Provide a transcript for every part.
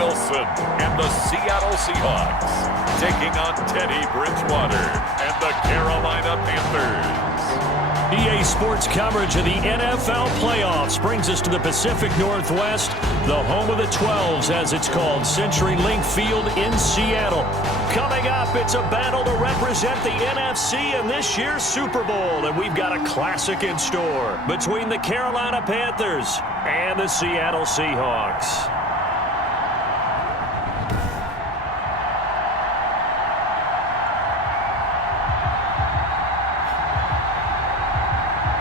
Wilson and the Seattle Seahawks taking on Teddy Bridgewater and the Carolina Panthers. EA Sports coverage of the NFL playoffs brings us to the Pacific Northwest, the home of the 12s, as it's called, CenturyLink Field in Seattle. Coming up, it's a battle to represent the NFC in this year's Super Bowl, and we've got a classic in store between the Carolina Panthers and the Seattle Seahawks.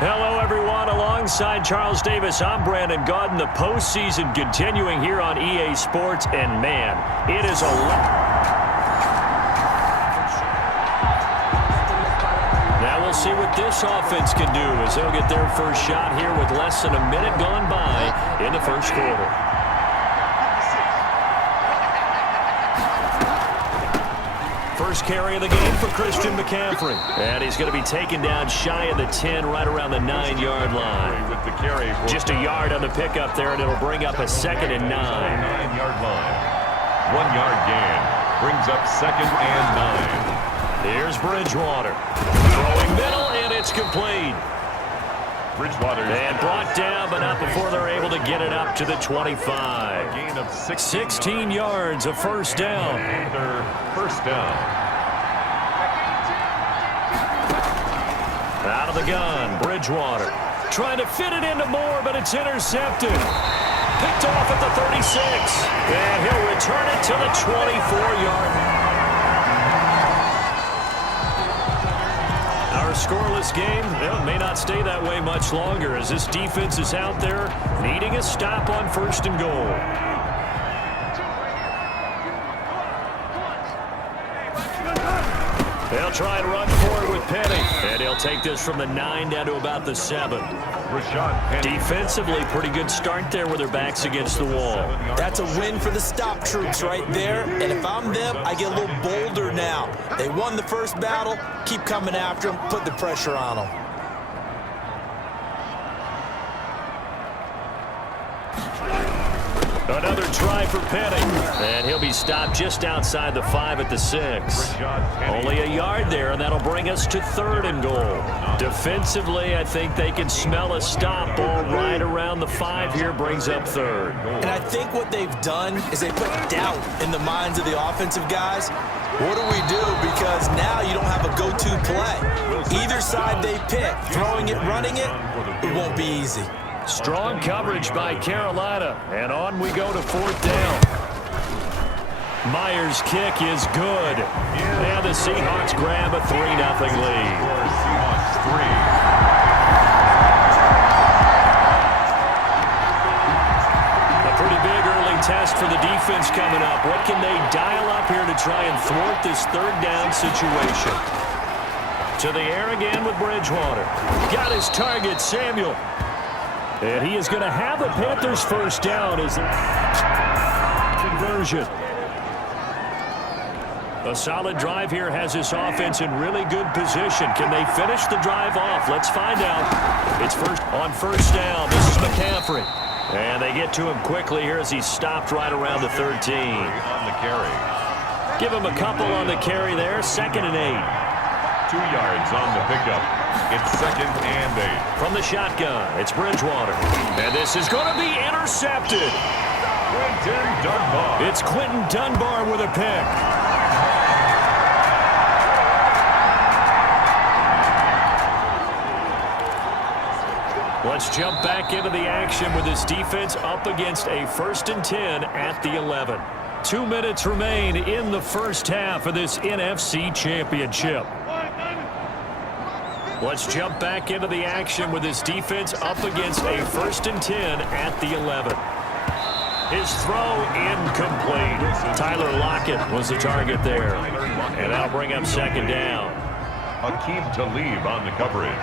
Hello, everyone. Alongside Charles Davis, I'm Brandon Gaudin. The postseason continuing here on EA Sports, and man, it is a Now we'll see what this offense can do as they'll get their first shot here with less than a minute gone by in the first quarter. First carry of the game for Christian McCaffrey. And he's going to be taken down shy of the 10, right around the 9-yard line. With the carry just a yard on the pickup there, and it'll bring up a 2nd and 9. 9-yard line. 1 yard gain. Brings up 2nd and 9. Here's Bridgewater. Throwing middle, and it's complete. Bridgewater. And brought down, but not before they're able to get it up to the 25. A gain of 16 yards, a first down. First down. Out of the gun, Bridgewater. Trying to fit it into Moore, but it's intercepted. Picked off at the 36. And he'll return it to the 24-yard line. Our scoreless game, it may not stay that way much longer as this defense is out there needing a stop on 1st and goal. They'll try and run forward with Penny. And he'll take this from the 9 down to about the 7. Defensively, pretty good start there with their backs against the wall. That's a win for the stop troops right there. And if I'm them, I get a little bolder now. They won the first battle. Keep coming after them. Put the pressure on them. Another try for Penny. And he'll be stopped just outside the 5 at the 6. Only a yard there, and that'll bring us to 3rd and goal. Defensively, I think they can smell a stop ball right around the 5 here. Brings up 3rd. And I think what they've done is they put doubt in the minds of the offensive guys. What do we do? Because now you don't have a go-to play. Either side they pick, throwing it, running it, it won't be easy. Strong coverage by Carolina, and on we go to 4th down. Myers' kick is good, and the Seahawks grab a 3-0 lead. Seahawks 3. A pretty big early test for the defense coming up. What can they dial up here to try and thwart this 3rd down situation? To the air again with Bridgewater. Got his target, Samuel. And he is going to have the Panthers' first down as conversion. A solid drive here has this offense in really good position. Can they finish the drive off? Let's find out. It's on first down. This is McCaffrey. And they get to him quickly here as he's stopped right around the 13. On the carry. Give him a couple on the carry there. 2nd and 8. 2 yards on the pickup. It's 2nd and 8. From the shotgun, it's Bridgewater. And this is going to be intercepted. Quinton Dunbar. It's Quinton Dunbar with a pick. Let's jump back into the action with this defense up against a 1st and 10 at the 11. 2 minutes remain in the first half of this NFC Championship. Let's jump back into the action with this defense up against a 1st and 10 at the 11. His throw incomplete. Tyler Lockett was the target there. And that'll bring up 2nd down. Akeem Talib on the coverage.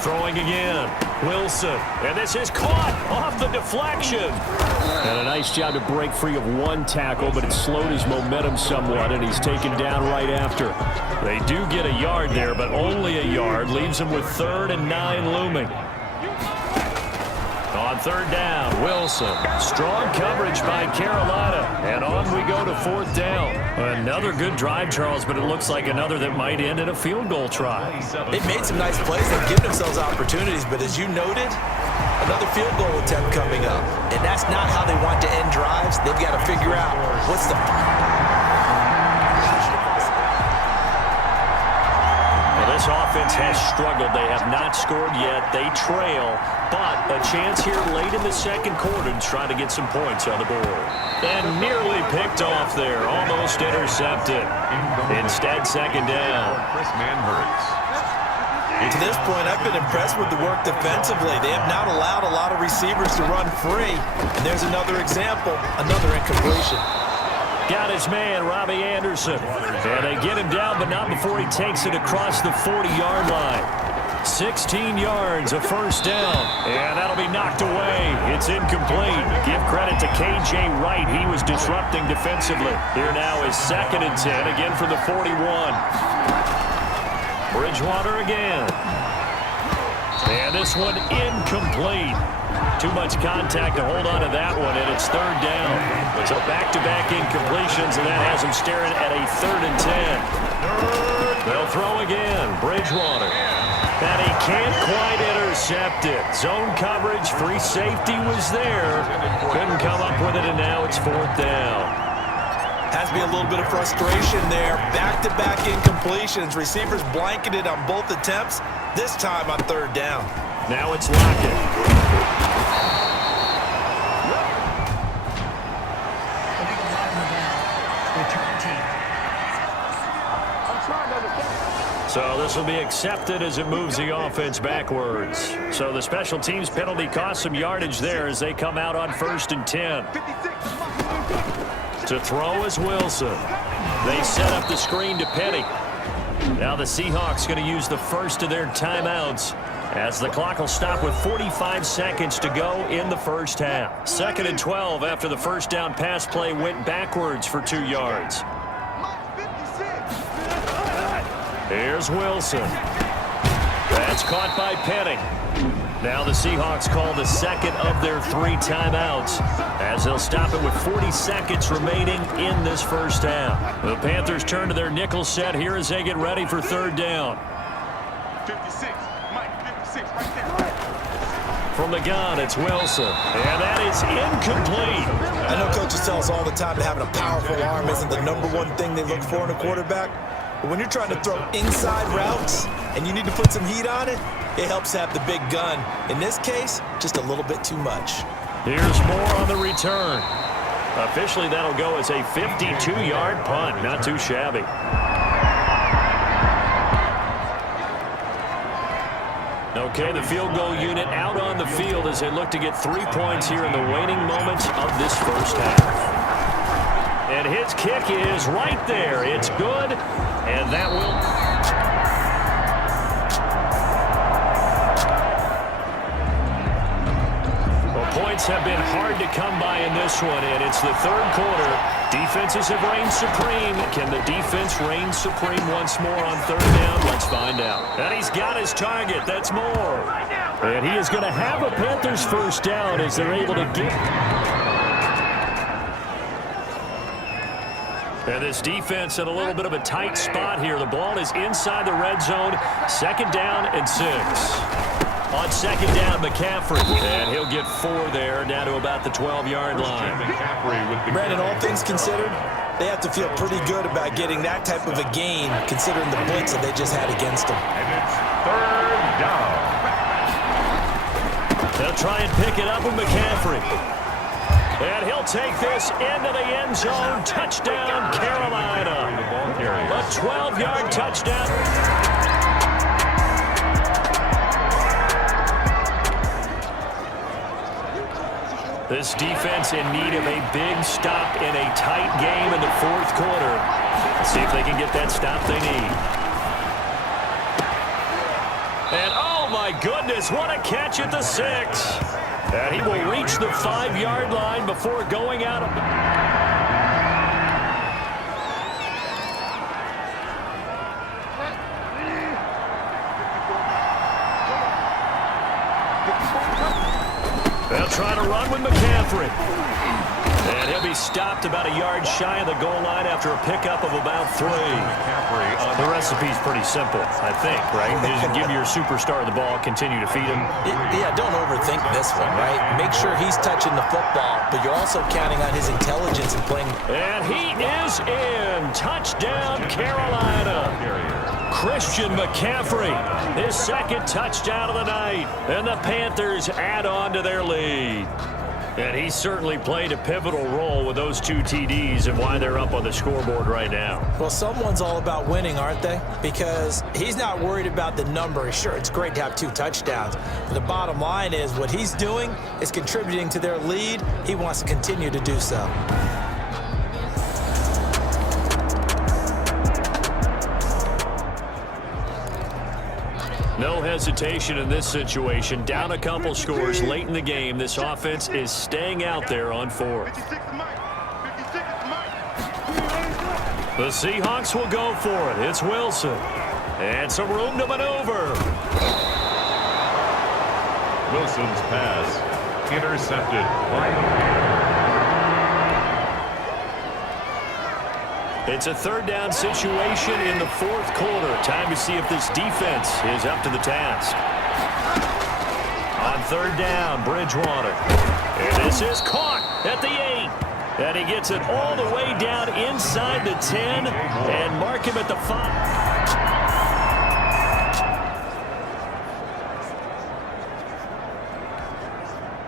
Throwing again. Wilson. And this is caught off the deflection. And a nice job to break free of one tackle, but it slowed his momentum somewhat, and he's taken down right after. They do get a yard there, but only a yard. Leaves him with 3rd and 9 looming. third down, Wilson. Strong coverage by Carolina. And on we go to fourth down. Another good drive, Charles, but it looks like another that might end in a field goal try. They've made some nice plays. They've given themselves opportunities, but as you noted, another field goal attempt coming up. And that's not how they want to end drives. They've got to figure out what's the... This offense has struggled. They have not scored yet. They trail, but a chance here late in the second quarter to try to get some points on the board. And nearly picked off there. Almost intercepted. Instead, second down. To this point, I've been impressed with the work defensively. They have not allowed a lot of receivers to run free. And there's another example, another incompletion. Got his man, Robbie Anderson. And they get him down, but not before he takes it across the 40-yard line. 16 yards, a first down. And that'll be knocked away. It's incomplete. Give credit to K.J. Wright. He was disrupting defensively. Here now is 2nd and 10, again from the 41. Bridgewater again. And this one incomplete. Too much contact to hold on to that one, and it's third down. So back-to-back incompletions, and that has them staring at a 3rd and 10. They'll throw again. Bridgewater. And he can't quite intercept it. Zone coverage, free safety was there. Couldn't come up with it, and now it's 4th down. Has to be a little bit of frustration there. Back-to-back incompletions. Receivers blanketed on both attempts, this time on 3rd down. Now it's Lockett. So this will be accepted as it moves the offense backwards. So the special teams penalty cost some yardage there as they come out on 1st and 10. To throw is Wilson. They set up the screen to Petty. Now the Seahawks going to use the first of their timeouts as the clock will stop with 45 seconds to go in the first half. 2nd and 12 after the first down pass play went backwards for 2 yards. Here's Wilson. That's caught by Petty. Now the Seahawks call the second of their 3 timeouts as they'll stop it with 40 seconds remaining in this first half. The Panthers turn to their nickel set here as they get ready for 3rd down. 56, Mike, 56, right there. From the gun, it's Wilson. And that is incomplete. I know coaches tell us all the time that having a powerful arm isn't the #1 thing they look for in a quarterback. But when you're trying to throw inside routes and you need to put some heat on it, it helps have the big gun. In this case, just a little bit too much. Here's more on the return. Officially, that'll go as a 52-yard punt. Not too shabby. Okay, the field goal unit out on the field as they look to get 3 points here in the waning moments of this first half. And his kick is right there. It's good, and that will... Points have been hard to come by in this one, and it's the 3rd quarter. Defenses have reigned supreme. Can the defense reign supreme once more on 3rd down? Let's find out. And he's got his target. That's more. And he is going to have a Panthers first down as they're able to get... And this defense in a little bit of a tight spot here. The ball is inside the red zone. 2nd down and 6. On 2nd down, McCaffrey. And he'll get 4 there, down to about the 12-yard line. Brandon, all things considered, they have to feel pretty good about getting that type of a gain, considering the blitz that they just had against them. And it's 3rd down. They'll try and pick it up with McCaffrey. And he'll take this into the end zone. Touchdown, Carolina. A 12-yard touchdown. This defense in need of a big stop in a tight game in the 4th quarter. Let's see if they can get that stop they need. And oh my goodness, what a catch at the 6. And he will reach the 5-yard line before going out of... They'll They'll try to run with McCaffrey. And he'll be stopped about a yard shy of the goal line after a pickup of about 3. The recipe's pretty simple, I think, right? You just give your superstar the ball, continue to feed him. Yeah, don't overthink this one, right? Make sure he's touching the football, but you're also counting on his intelligence in playing. And he is in. Touchdown, Carolina. Christian McCaffrey, his second touchdown of the night. And the Panthers add on to their lead. And he certainly played a pivotal role with those 2 TDs and why they're up on the scoreboard right now. Well, someone's all about winning, aren't they? Because he's not worried about the number. Sure, it's great to have 2 touchdowns. But the bottom line is what he's doing is contributing to their lead. He wants to continue to do so. No hesitation in this situation. Down a couple scores late in the game. This offense is staying out there on 4th. The Seahawks will go for it. It's Wilson. And some room to maneuver. Wilson's pass intercepted. It's a 3rd down situation in the 4th quarter. Time to see if this defense is up to the task. On 3rd down, Bridgewater. And this is caught at the 8. And he gets it all the way down inside the 10 and mark him at the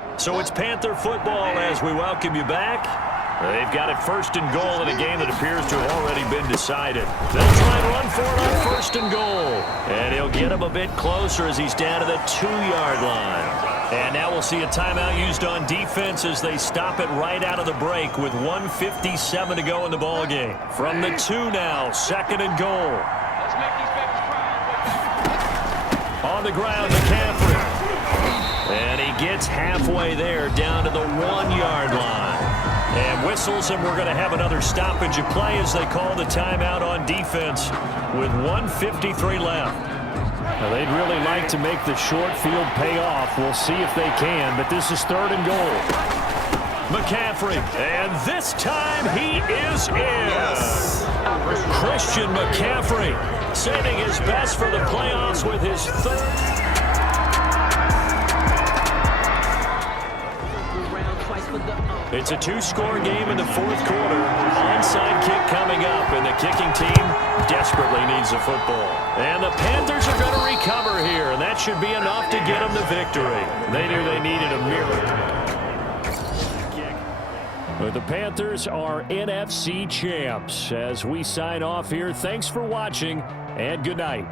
5. So it's Panther football as we welcome you back. They've got it 1st and goal in a game that appears to have already been decided. They'll try and run for it on 1st and goal. And he'll get him a bit closer as he's down to the 2-yard line. And now we'll see a timeout used on defense as they stop it right out of the break with 1:57 to go in the ballgame. From the 2 now, 2nd and goal. Let's make these babies cry. On the ground, McCaffrey. And he gets halfway there down to the 1-yard line. And whistles, and we're going to have another stoppage of play as they call the timeout on defense with 1:53 left. Now, they'd really like to make the short field pay off. We'll see if they can, but this is 3rd and goal. McCaffrey, and this time he is in. Yes. Christian McCaffrey saving his best for the playoffs with his 3rd. It's a 2-score game in the 4th quarter. Onside kick coming up, and the kicking team desperately needs the football. And the Panthers are going to recover here, and that should be enough to get them the victory. They knew they needed a miracle. But the Panthers are NFC champs. As we sign off here, thanks for watching, and good night.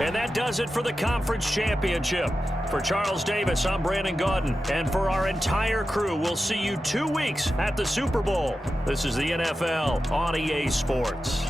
And that does it for the conference championship. For Charles Davis, I'm Brandon Gaudin. And for our entire crew, we'll see you 2 weeks at the Super Bowl. This is the NFL on EA Sports.